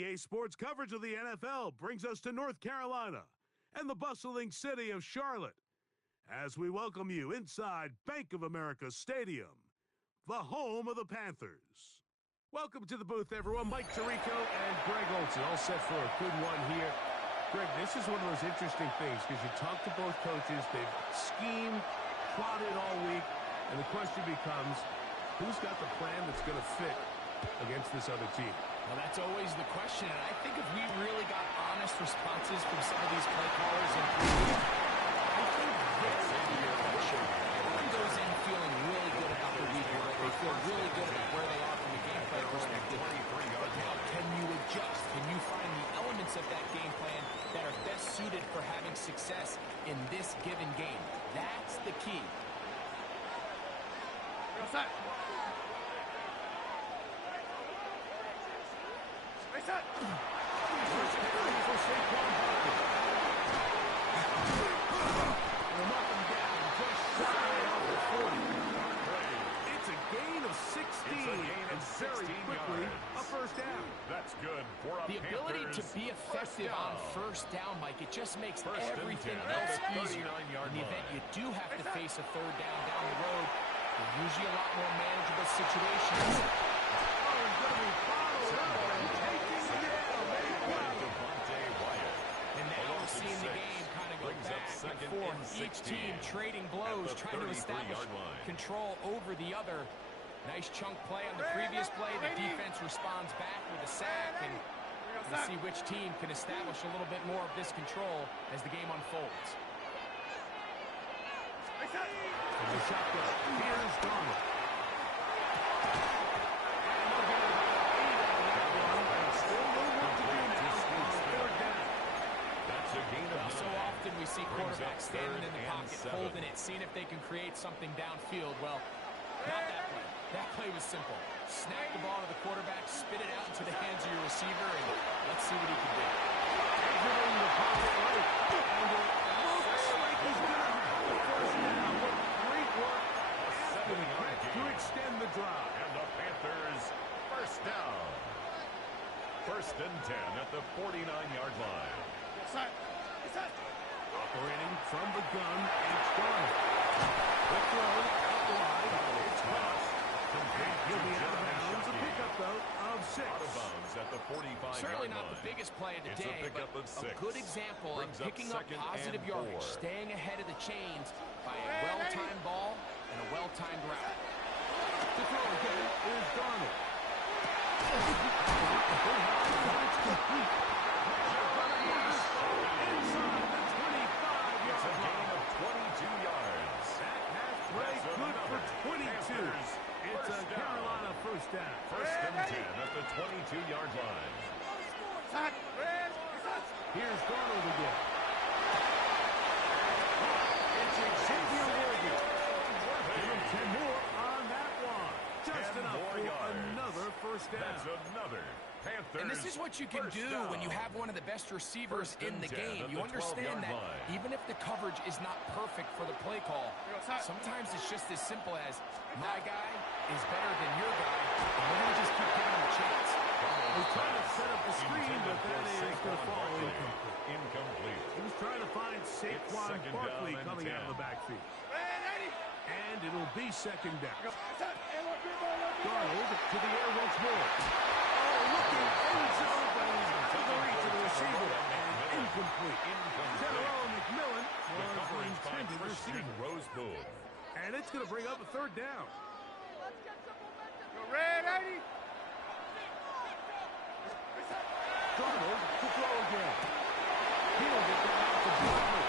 PA Sports coverage of the NFL brings us to North Carolina and the bustling city of Charlotte as we welcome you inside Bank of America Stadium, the home of the Panthers. Welcome to the booth, everyone. Mike Tirico and Greg Olson, all set for a good one here. Greg, this is one of those interesting things because you talk to both coaches. They've schemed, plotted all week, and the question becomes, who's got the plan that's going to fit against this other team? Well, that's always the question, and I think if we really got honest responses from some of these play callers in preview, I think everyone goes in feeling really good about the week. They feel really good about where they are from a gameplay perspective. But now, can you adjust? Can you find the elements of that game plan that are best suited for having success in this given game? That's the key. It's a gain of 16, and very quickly a first down. That's good. The ability to be effective on first down, Mike, it just makes everything else easier. In the event you do have to face a third down the road, they're usually a lot more manageable situations. And now we're seeing the game kind of go back and forth. Each team trading blows, trying to establish control over the other. Nice chunk play on the previous play. The defense responds back with a sack, and we'll see which team can establish a little bit more of this control as the game unfolds. From the shotgun, here's Donald. So often we see quarterbacks standing in the pocket, holding it, seeing if they can create something downfield. Well, not that play. That play was simple. Snap the ball to the quarterback, spit it out into the hands of your receiver, and let's see what he can do. Exiting the pocket right, and it looks like he's going to have the first down. Great work after the catch to extend the drive. And the Panthers first down. First and 10 at the 49-yard line. Operating from the gun, it's Donald. The throw out wide, it's crossed. He'll be out of bounds. A pickup, though, of 6. Out of bounds at the 45-yard line. Certainly not the biggest play of the day, but a good example of picking up positive yardage, staying ahead of the chains by a well-timed ball and a well-timed route. The throw again is Donald. It's complete. Inside the 25-yard line. Of 22 yards. That half play good for 22. It's a Carolina first down. First and 10 at the 22-yard line. Here's Donald again. It's Xavier Worthy. Give him 10 more on that one. Just enough for another first down. That's another Panthers. And this is what you can do when you have one of the best receivers in the game. You understand that even if the coverage is not perfect for the play call, sometimes it's just as simple as my guy is better than your guy, and we're going to just keep giving him a chance. He's trying to set up the screen, but that is going to fall incomplete. He was trying to find Saquon Barkley coming out of the backfield. And it'll be second down. Donald to the air once more. Looking end zone, but he's out of the reach of the receiver. And incomplete. General McMillan was the intended receiver. And it's going to bring up a third down. Donald to throw again. He'll get that out to Barkley.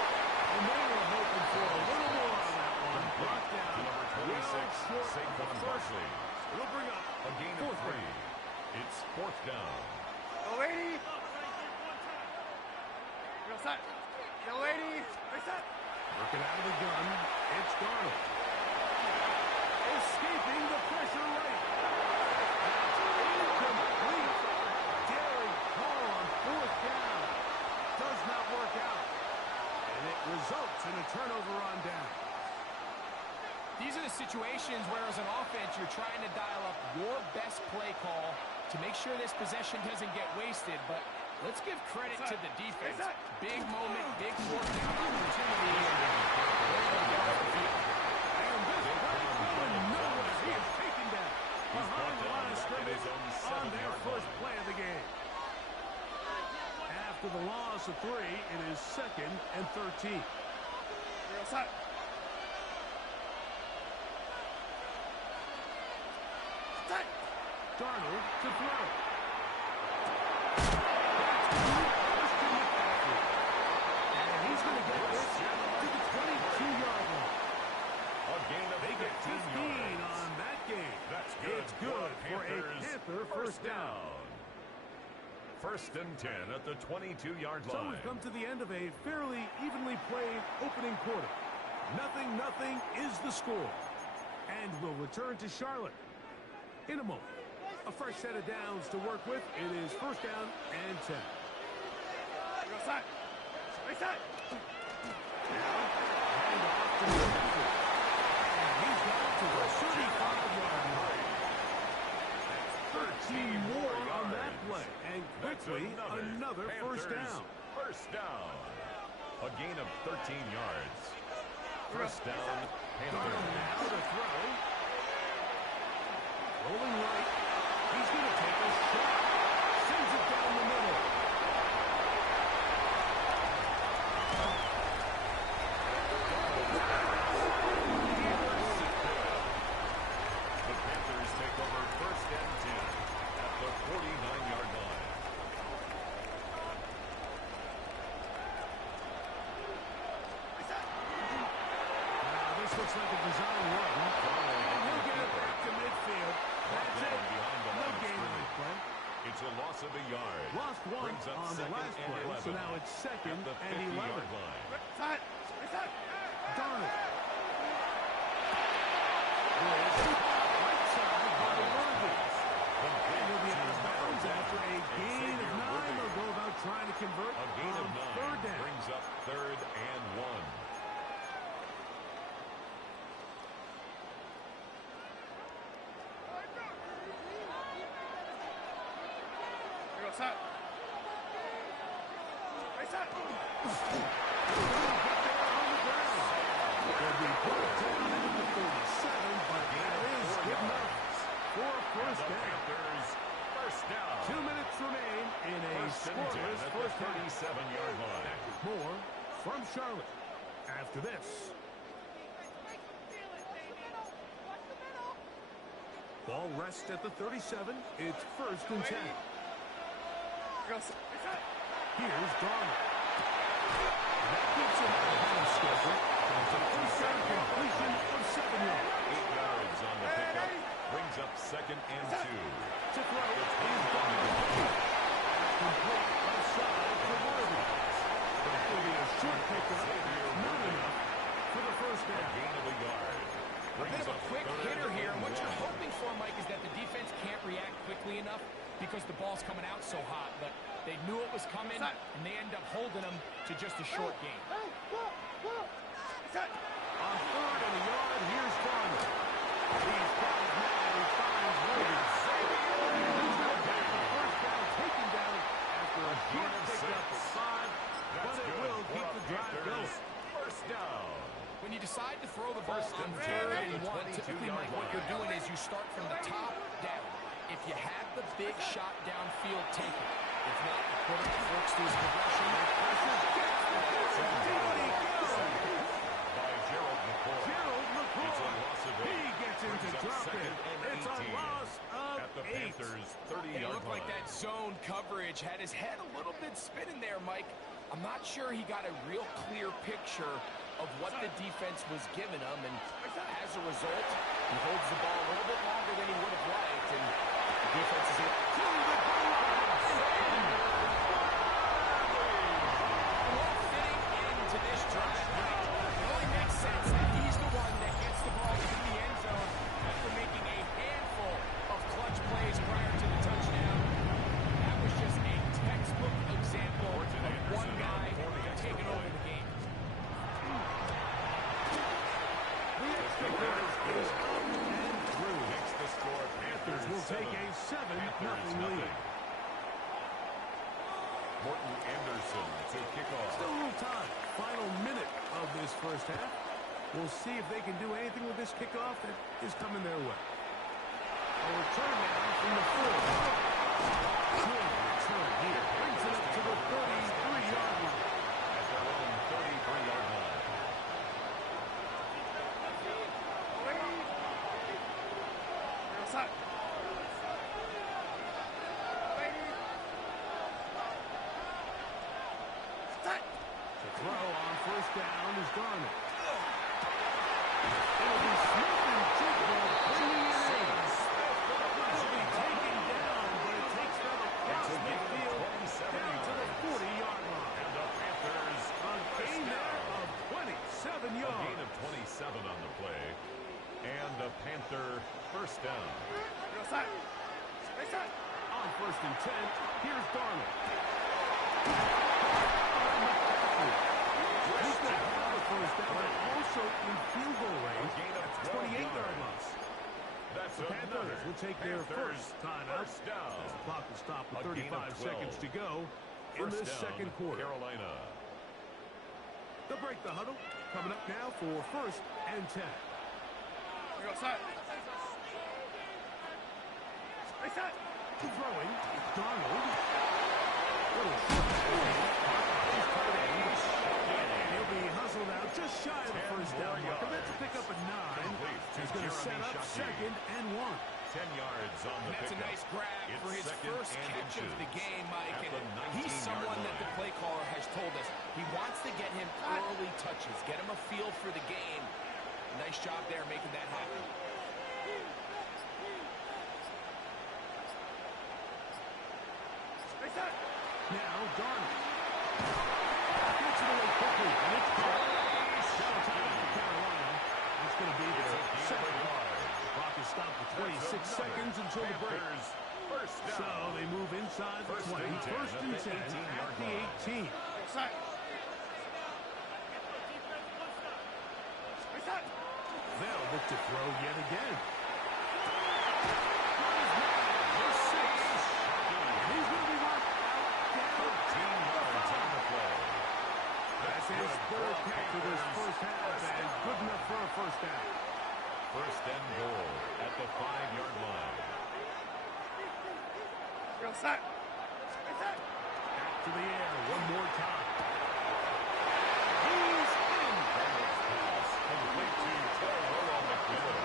And they were hoping for a little more on that one. Brought down. Number 26, Saquon Barkley. It'll bring up a gain of 3. It's fourth down. Working out of the gun, it's Darnold. Escaping the pressure right. Incomplete. Daring call on fourth down. Does not work out. And it results in a turnover on down. These are the situations where, as an offense, you're trying to dial up your best play call to make sure this possession doesn't get wasted, but let's give credit to the defense. Big moment, big fourth down opportunity. And this play going nowhere. He is taken down behind the line of scrimmage on their first play of the game. After the loss of 3, it is 2nd and 13. Darnold to throw. And he's going to get this to the 22-yard line. A gain of They get 15 yards. on that game. That's good. It's good for a Panther first down. 1st and 10 at the 22-yard So line. we've come to the end of a fairly evenly played opening quarter. 0-0 is the score. And we'll return to Charlotte in a moment. A fresh set of downs to work with. It is 1st down and 10. Side. Hand off to Panther. And he's got it to the 35-yard line. 13 more on that play. And quickly, another first down. First down. A gain of 13 yards. First down, Darnold Panther. now to throw. Rolling right. He's going to take a shot. Sends it down the middle. The Panthers take over 1st and 10 at the 49-yard line. Now this looks like a design run. And he'll get it back to midfield. That's it. Behind the No line of gain on the scrimmage. play. It's a loss of a yard. Lost one Brings up on the 2nd last and play, 11 so now it's 2nd at the and 50-yard 11. line. Darnold. Right side by Worthy. And he'll be out of bounds after a gain of 9. They'll go about trying to convert A gain on of 9 3rd down. brings up 3rd and 1. They'll be put down at the 37, but that is good enough for a first The down. Panthers first down. 2 minutes remain in a First and 10 scoreless at first the half. 37-yard line. More from Charlotte after this. Ball rests at the 37. It's 1st and 10. Here's Darnold. That keeps him ahead of schedule. It's a first down completion of 7 yards. 8 yards on the pickup. Brings up 2nd and 2. To throw is Darnold. Complete outside to Worthy. That will be a short pickup. Not enough for the first down. Gain of a yard. A bit Brings of a up quick 3rd hitter here. and What you're 1. hoping for, Mike, is that the defense can't react quickly enough because the ball's coming out so hot. But they knew it was coming, and they end up holding them to just a short gain. On 3rd and a yard, here's Darnold. He's got his man. He finds Worthy. He's going to get the first down taken down after a short pickup of 5, but it will keep the drive going. First down. When you decide to throw the ball First on and 3rd 10 and 1, typically, Mike, what you're doing is you start from the top down. If you have the big shot downfield, take it. If not, the quarterback works through his progression. By Gerald McCoy. Gerald McCoy. It's a loss of 8. He gets him to Brings up drop 2nd it. and It's a 18 loss of at the 8. Panthers' It 30-yard looked like line. that zone coverage had his head a little bit spinning there, Mike. I'm not sure he got a real clear picture of what the defense was giving him, and as a result, he holds the ball a little bit longer than he would have liked, and the defense is able to fitting into this drive, Mike. It only makes sense that he's the one that gets the ball into the end zone after making a handful of clutch plays prior to the touchdown. That was just a textbook example of one guy taking over the game. The extra point is up and through. Makes the score Panthers will take a 7-0 lead. Morton Anderson to kick off. Still a little time. Final minute of this first half. We'll see if they can do anything with this kickoff that is coming their way. A return now from the 4. Good return here. Brings it up to the 33-yard line. At their own 33-yard line. Outside. The throw on first down is Garner. It'll be Smith and Jigba bringing it in. It'll be taken down, but it takes them across midfield down to the 40-yard line. And the Panthers A gain there of 27 a yards. gain of 27 on the play. And the Panther first down. Outside. Outside. On first and 10, here's Darnold. He's going to have the first down, but also in field goal range. Gain of 28-yard line. That's The Panthers will take their first timeout. First down. As the clock will stop with A gain of 35 seconds to go in First this down, second quarter. Carolina. They'll break the huddle. Coming up now for first and 10. Outside. Outside. Throwing, Darnold. Little short pass. Tight end. And he'll be hustled out just shy of the 10 first down more marker. That's a yards. pickup of 9. Complete to He's going to set Jeremy up Shockey. second and 1. 10 yards on the That's a pickup. nice grab It's for his second first and catch of the inches. game, Mike. At the And he's 19-yard someone that the line. play caller has told us he wants to get him early touches, get him a feel for the game. Nice job there making that happen. Outside. Now, Darnold. Gets it away quickly, and it's caught. Down time for Carolina. That's going to be their second. The clock is stopped with 26 seconds until the break. Panthers first down. So they move inside the 20. First and 10 at the 18. Outside. Outside. They'll look to throw yet again. He's going to be knocked out. 13 yards on the play. That's his third catch of this first half, and good enough for a first down. First and goal at the 5-yard line. Outside. Outside. Back to the air one more time. He's in. Darnold's pass complete to Tyrell McMillan.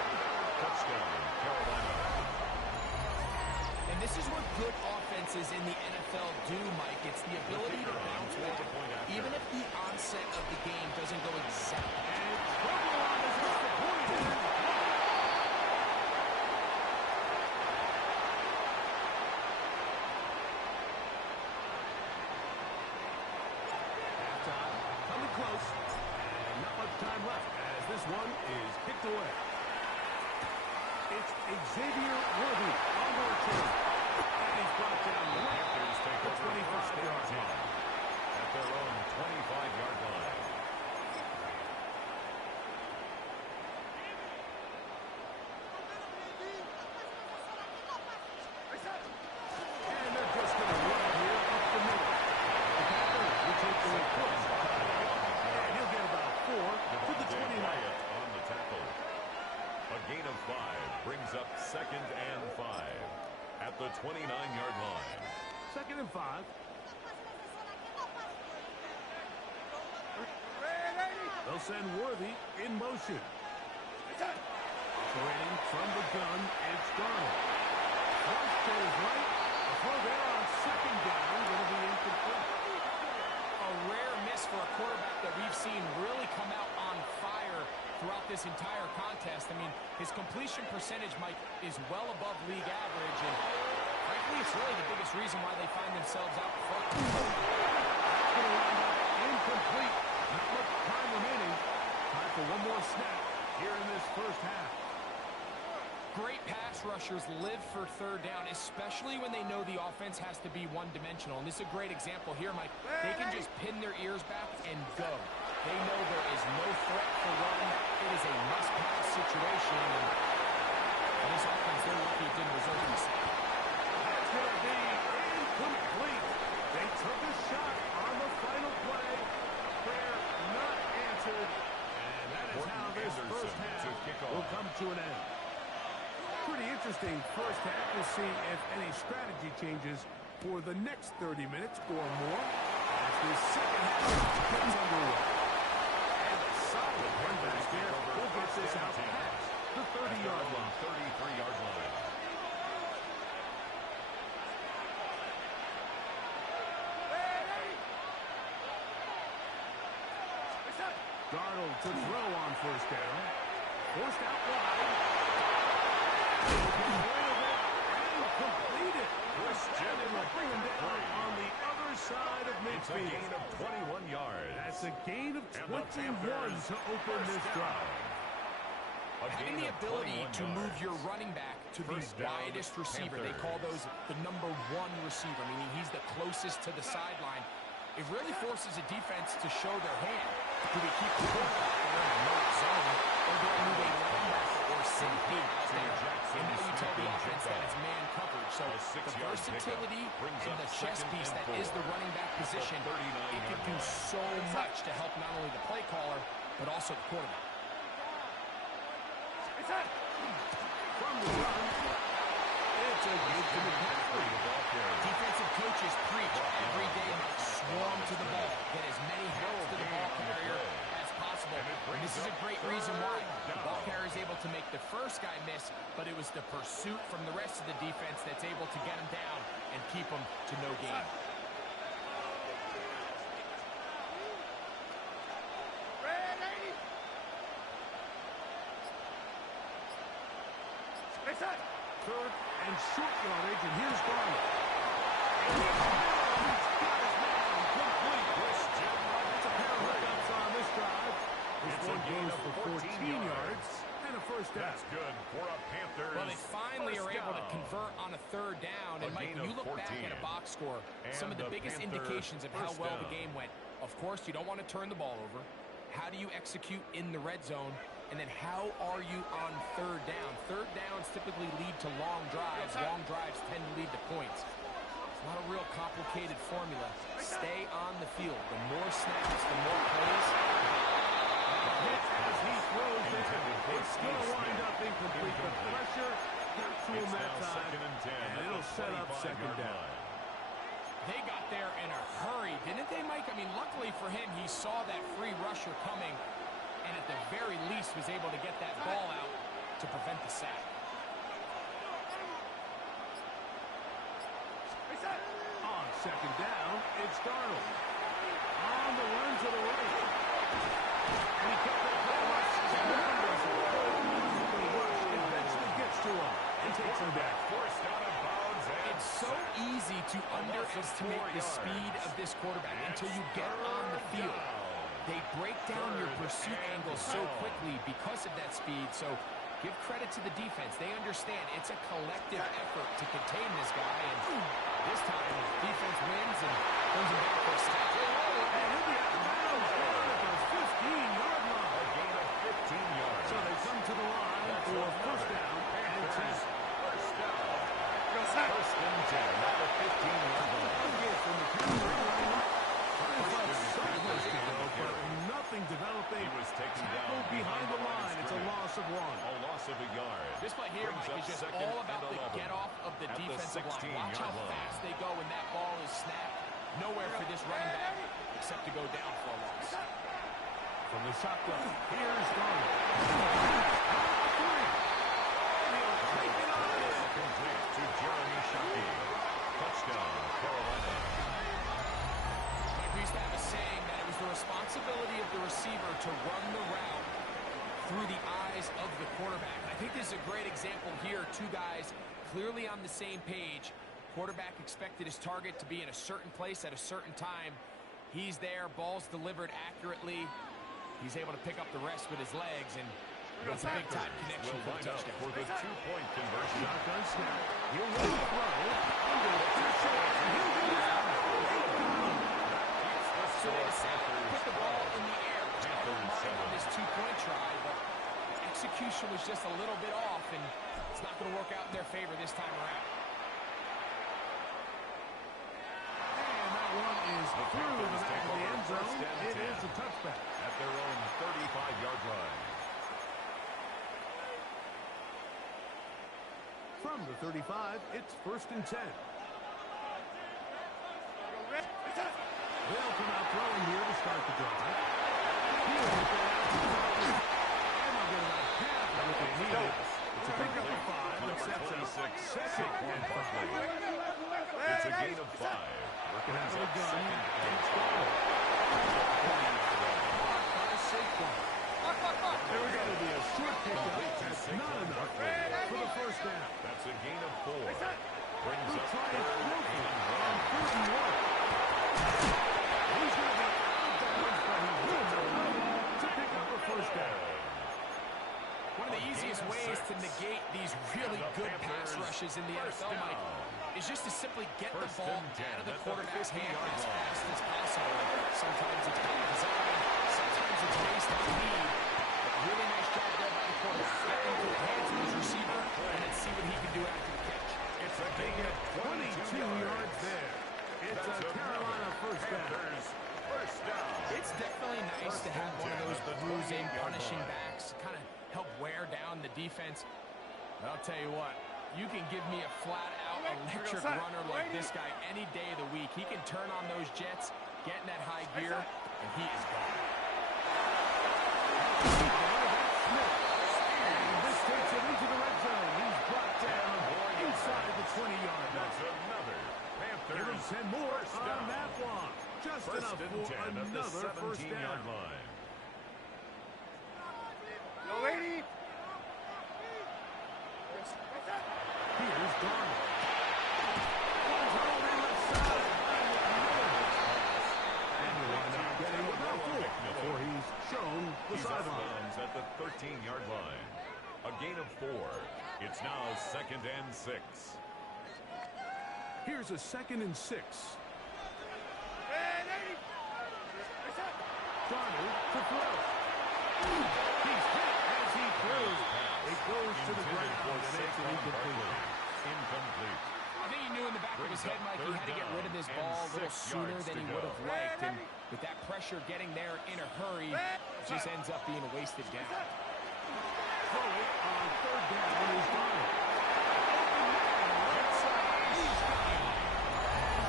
Touchdown, Carolina. And this is what good offenses in the NFL do, Mike. It's the ability to bounce back, even if the onset of the game doesn't go exactly. And trouble on is disappointed. Halftime coming close, and not much time left as this one is kicked away. It's Xavier Worthy on the return. And he's brought down The Panthers take the over 25-yard line. at their own 25-yard line. And they're just going to run here up the middle. The Panthers will take the first. And he'll get about 4 to the 29. On the tackle. A gain of 5 brings up second and 5 at the 29-yard line. Second and 5. They'll send Worthy in motion. Operating from the gun, it's Darnold. Once to his right, a throw there on second down, going to be incomplete. A rare miss for a quarterback that we've seen really come out on fire throughout this entire contest. I mean, his completion percentage, Mike, is well above league average, and frankly, it's really the biggest reason why they find themselves out front. Going to wind up incomplete. Not much time remaining. Time for one more snap here in this first half. Great pass rushers live for third down, especially when they know the offense has to be one-dimensional. And this is a great example here, Mike. They can just pin their ears back and go. They know there is no threat for run. It is a must-pass situation. And this offense, they're lucky it didn't result in a sack. That's going to be incomplete. They took a shot. pretty interesting first half. We'll see if any strategy changes for the next 30 minutes or more as this second half gets underway. And a solid run back there. We'll get this out past the 30-yard line. 33-yard line. Darnold to throw on first down. Forced out wide. And completed. And will bring him down on the other side of It's a midfield. gain of 21 yards. That's a gain of And the 21 Panthers to open this drive. Having the ability to move your running back to the First down, widest receiver. They call those the number one receiver, meaning he's the closest to the sideline. It really forces a defense to show their hand. Do we keep the quarterback there in a no zone, or do I move a linebacker or safety out there? And now you tell the offense that it's man coverage. So the versatility and the chess piece that is the running back position, it can do so much to help not only the play caller, but also the quarterback. From the run, it's a good to McCaffrey. Defensive coaches preach every day about swarm to the ball. Get as many hits to the ball carrier as possible. And this is a great reason why. The ball carrier is able to make the first guy miss, but it was the pursuit from the rest of the defense that's able to get him down and keep him to no gain. Third and short yardage, and here's Darnold. And he's got his man complete. It's a pair of hookups on this drive. This one goes for 14 yards and a first down. That's good for a Panther. Well, they finally are able to convert on a third down. And, Mike, when you look back at a box score, some of the biggest indications of how well the game went, of course, you don't want to turn the ball over. How do you execute in the red zone? And then how are you on third down? Third downs typically lead to long drives. Long drives tend to lead to points. It's not a real complicated formula. Stay on the field. The more snaps, the more plays. As he throws it, it's going to wind up incomplete. The pressure got to him that time, and it'll set up second down. They got there in a hurry, didn't they, Mike? I mean, luckily for him, he saw that free rusher coming, and at the very least was able to get that ball out to prevent the sack. On second down, it's Darnold. On the run to the right. And he kept that pass. The rush eventually gets to him and takes him back. Forced out of bounds. It's so easy to underestimate the speed of this quarterback until you get on the field. They break down your pursuit angles so quickly because of that speed. So give credit to the defense. They understand it's a collective effort to contain this guy. And this time, defense wins and brings him back for a sack. And he'll be out of bounds down at the 15-yard line. A gain of 15 yards. So they come to the line for first down and 10. First down. First and 10 at the 15-yard line. Nothing developing. He was taken Tackle down behind the line. It's a loss of one. A loss of a yard. This play here, Mike, is just all about the get-off of the defensive line. Watch how fast they go when that ball is snapped. Nowhere for this running back except to go down for a loss. From the shotgun, here's Darnold. Complete to Jeremy Shockey. Touchdown, Carolina. We used to have a saying that it was the responsibility of the receiver to run the route through the eyes of the quarterback. I think this is a great example here. Two guys clearly on the same page. Quarterback expected his target to be in a certain place at a certain time. He's there, ball's delivered accurately. He's able to pick up the rest with his legs, and that's a big-time connection for the touchdown. For the two-point conversion. Shotgun snap. He'll let it throw. Under pressure, and he'll go down. So they decided to put the ball in the air, which I don't mind on this two-point try, but the execution was just a little bit off, and it's not going to work out in their favor this time around. And that one is through the back of the end zone. It is a touchback. At their own 35-yard line. From the 35, it's 1st and 10. They'll come out throwing here to start the drive. Here's the throw out to the top. And they'll get about half of what they need. It's a pickup of 5, and sets up 2nd and 5. It's a gain of 5. Looking out of the gun, and it's gone. There we go. It'll be a short pickup. That's not enough for the 1st down. That's a gain of 4. Brings We'll up try 3rd it and on 3rd and 1. He's going to be out of bounds, but he will know to pick up a 1st down. One of the easiest ways to negate these really good pass rushes in the NFL, Mike, is just to simply get the ball out of the quarterback's hand as fast as possible. Sometimes it's by design, sometimes it's based on need. But really nice job there by the quarterback. Get into the hands of his receiver and then see what he can do after the catch. It's a gain of 22 yards there. It's a Carolina 1st down. It's definitely nice to have one of those bruising, punishing backs kind of help wear down the defense. But I'll tell you what, you can give me a flat-out electric runner like this guy any day of the week. He can turn on those jets, get in that high gear, and he is gone. And this takes it into the red zone. He's brought down inside the 20-yard line. That's another Give him 10 more on that one. Just enough for another 1st down. Line. Yo, lady. Here's Darnold. One hold in the side. And he'll wind up getting about 4 before he's shown the sideline. At the 13-yard line. A gain of 4. It's now 2nd and 6. Here's a 2nd and 6. Darnold to throw. He's hit as he throws. It goes to the ground and it's incomplete. I think he knew in the back of his head, Mike, he had to get rid of this ball a little sooner than he would have liked. And with that pressure getting there in a hurry, it just ends up being a wasted down. Throw it on 3rd down is Darnold.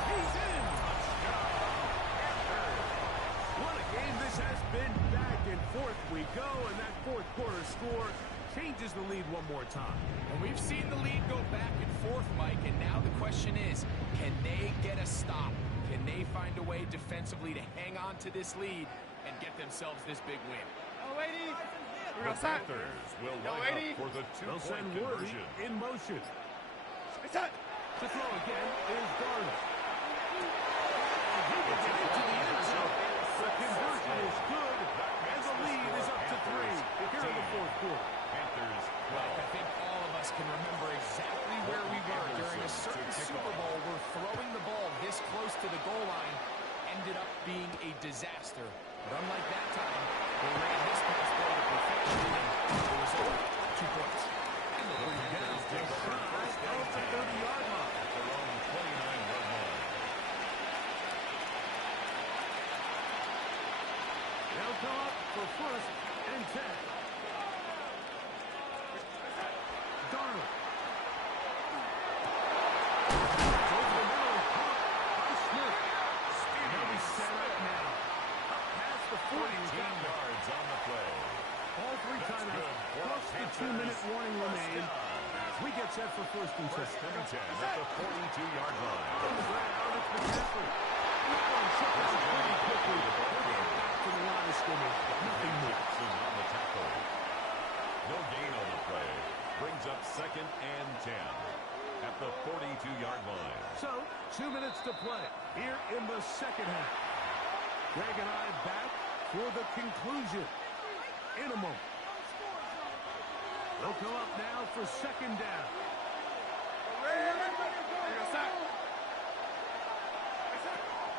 He's in. What a game this has been. Back and forth we go, and that 4th quarter score changes the lead one more time. And we've seen the lead go back and forth, Mike, and now the question is, can they get a stop? Can they find a way defensively to hang on to this lead and get themselves this big win? The Panthers will line up for the They'll send two-point Worthy conversion. in motion. To throw again is Darnold. He gets it into the end zone. The conversion is good, and the lead is up to 3 here in the 4th quarter. Panthers I think all of us can remember exactly where we were during a certain Super Bowl where throwing the ball this close to the goal line ended up being a disaster. But unlike that time, they ran this pass play to perfection, and the result, 2 points. And the bring it down to Just shy of the 30-yard line. at their own 29-yard line. They'll come up for 1st and 10. Darnold. Over the middle, caught by Smith. They'll be set up now. Up past the 40. 14 yards on the play. All 3 timeouts, plus the 2-minute warning remain as we get set for 1st and 10. First and 10 at the 42-yard line. On the ground, it's McCaffrey. That one shut down pretty quickly. They'll get back to the line of scrimmage. Nothing more. Jackson on the tackle. No gain on the play. Brings up 2nd and 10 at the 42-yard line. So, 2 minutes to play here in the 2nd half. Greg and I back for the conclusion in a moment. They'll come up now for 2nd down.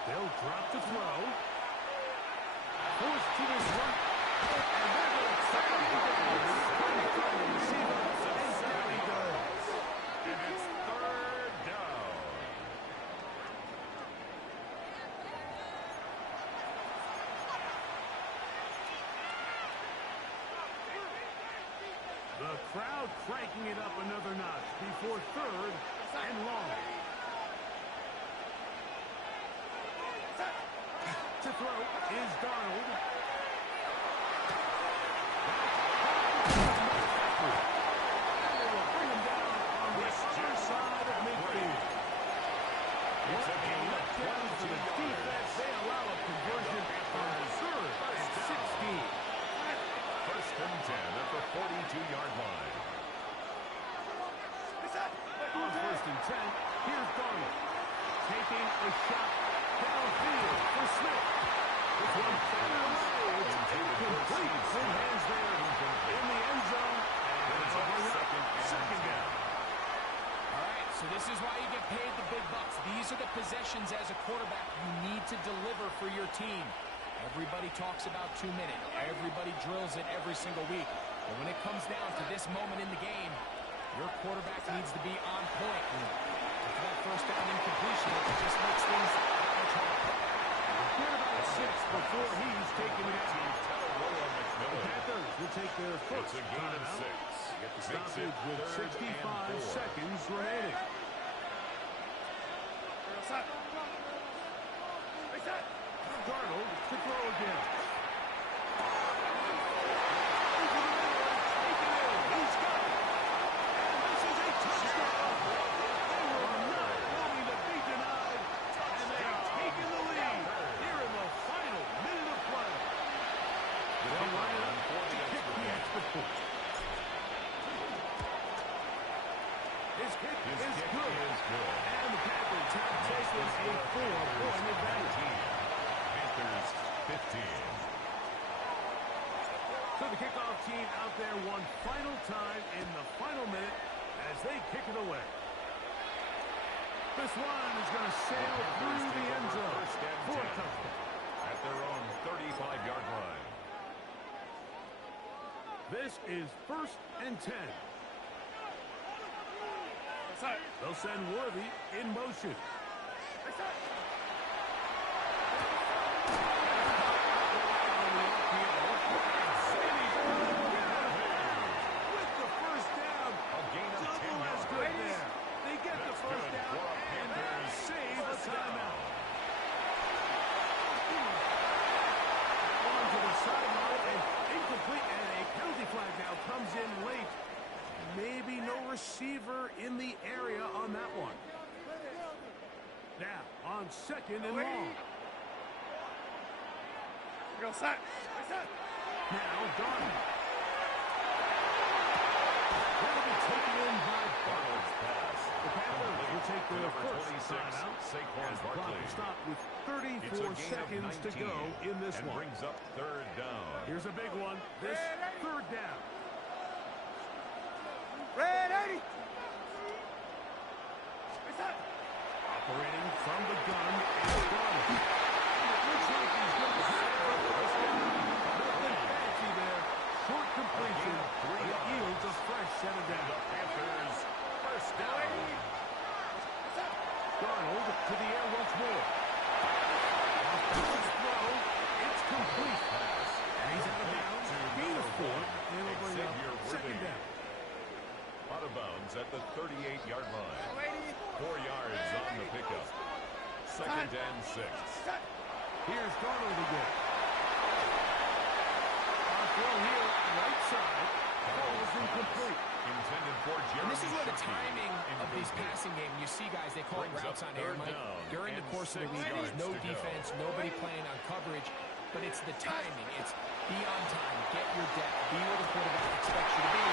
They'll drop the throw. Forced to his right. And they're going to try to get the receiver. And down he goes. And it's 3rd down. The crowd cranking it up another notch. before third and long. To throw is Darnold. And they will bring him down on the other side of midfield. What a letdown for the defense. They allow a conversion on third and 16. First and 10 at the 42-yard line. On first and 10, here's Darnold. Taking a shot downfield for Smith. This one fired away. It's incomplete. Full hands there in the end zone. And it's second down. All right, so this is why you get paid the big bucks. These are the possessions as a quarterback you need to deliver for your team. Everybody talks about 2 minutes. Everybody drills it every single week. But when it comes down to this moment in the game, your quarterback needs to be on point. And for that first down incompletion, it just makes things that much harder. Get about 6 before he's taken it out. The Panthers will take their first timeout. Get the stoppage with 65 seconds remaining. Darnold to throw again. He's got it. And this is a touchdown. They were not going to be denied. And they have taken the lead here in the final minute of play. They'll line it up to kick the extra point. His kick is good. And the Panthers have taken a 4-point advantage. Panthers 15. So the kickoff team out there one final time in the final minute as they kick it away. This one is going to sail through the end zone for a touchdown. At their own 35-yard line. This is first and 10. They'll send Worthy in motion. Comes in late. Maybe no receiver in the area on that one. Now, on second and long. Now, Darnold. That'll be taken in by Bartlett's pass. The Panthers will take their first timeout as the clock will stop with 34 seconds to go in this one. Brings up third down. Here's a big one. This third down. Operating from the gun is Darnold. It looks like he's going to have the first down. Nothing fancy there. Short completion. It yields a fresh set of down. The Panthers first down. Darnold to the air once more. Offensive throw. It's complete. And he's out of bounds. Gain of 4. And it'll bring up second down. Out of bounds at the 38-yard line. 4 yards on the pickup. Second and 6. Here's Darnold again. Our throw here, right side. Falls incomplete. Intended for Jeremy. And this is where the timing of these passing game, you see guys, they call it routes on air, Mike. During the course of the week, there's no defense, nobody playing on coverage, but it's the timing. It's be on time, get your depth, be where the quarterback expects you to be.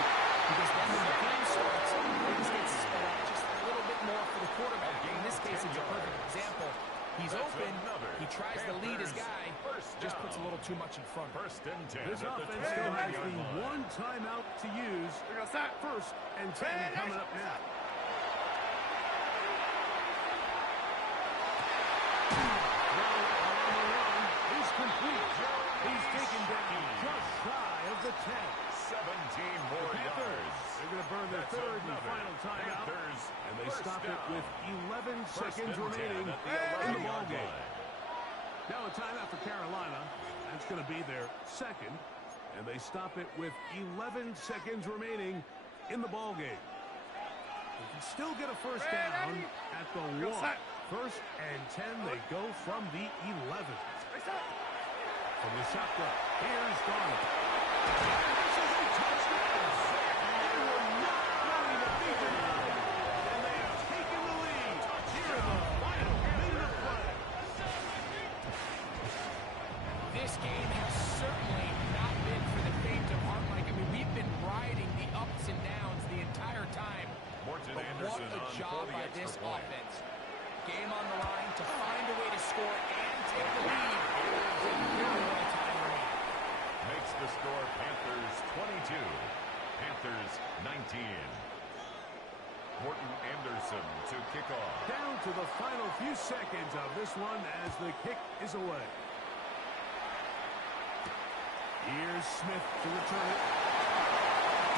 Because then when the game starts, things get spread out just a little bit more for the quarterback. In this case, it's a perfect example. He's open, he tries to lead his guy, just puts a little too much in front. First and 10. This offense still has the one timeout to use. First and 10 coming up now. Is complete. He's taken down just shy of the 10. 17 more yards. They're going to burn their third and final timeout. And they stop it with 11 seconds remaining in the ball game. Now a timeout for Carolina. That's going to be their second. And they stop it with 11 seconds remaining in the ball game. Still get a first down at the 1. First and 10, they go from the 11. From the shotgun, here's Donald. This is a touchdown. They were not going to beat them out. And they have taken the lead here in the final minute of play. This game has certainly not been for the faint of heart, Mike. I mean, we've been riding the ups and downs the entire time. But what a job by this offense. Game on the line to find a way to score and take the lead. Makes the score Panthers 22, Panthers 19. Morton Anderson to kick off. Down to the final few seconds of this one as the kick is away. Here's Smith to return it.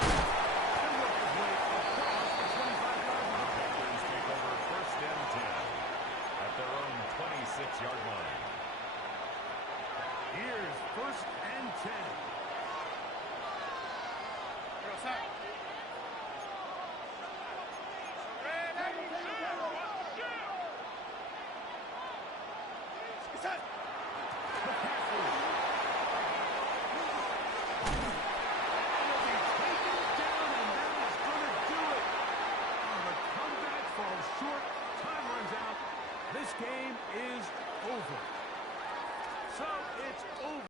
And work his way across the 25-yard line. Panthers take over first and 10 at their own 26-yard line. Here's first and 10. This game is over. So it's over.